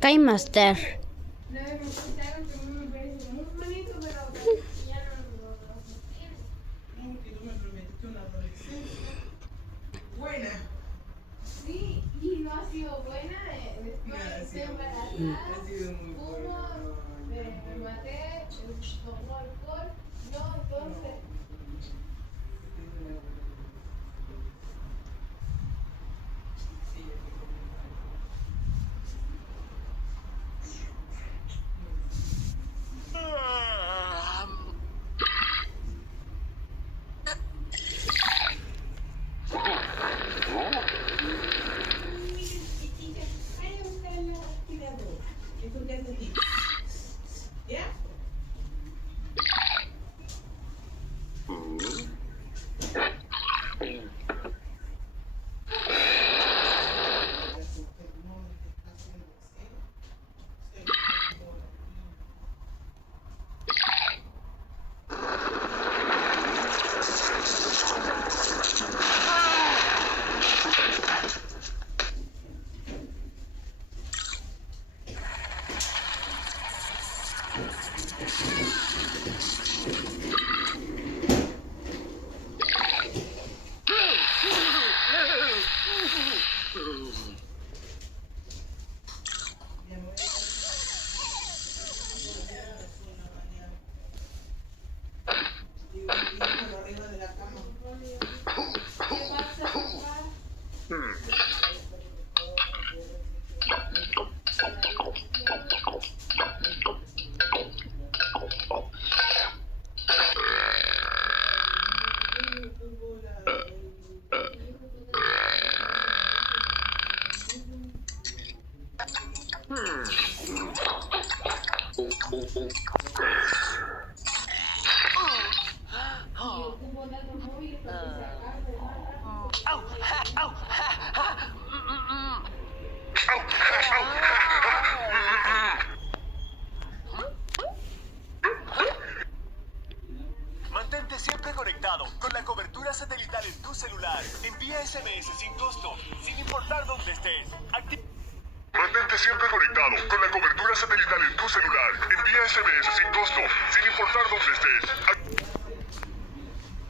Time Master. Buena. Sí, y no ha sido buena después de ser embarazada. Ha sido muy Fumo, me maté, tomó alcohol, no, entonces. ¿Ya? Arriba de la cama. ¿Qué pasa, papá? Y ocupo datos móviles para que se acabe más rápido. Mantente siempre conectado con la cobertura satelital en tu celular. Envía SMS sin costo, sin importar dónde estés. Mantente siempre conectado con la cobertura satelital en tu celular. Envía SMS sin costo, sin importar dónde estés.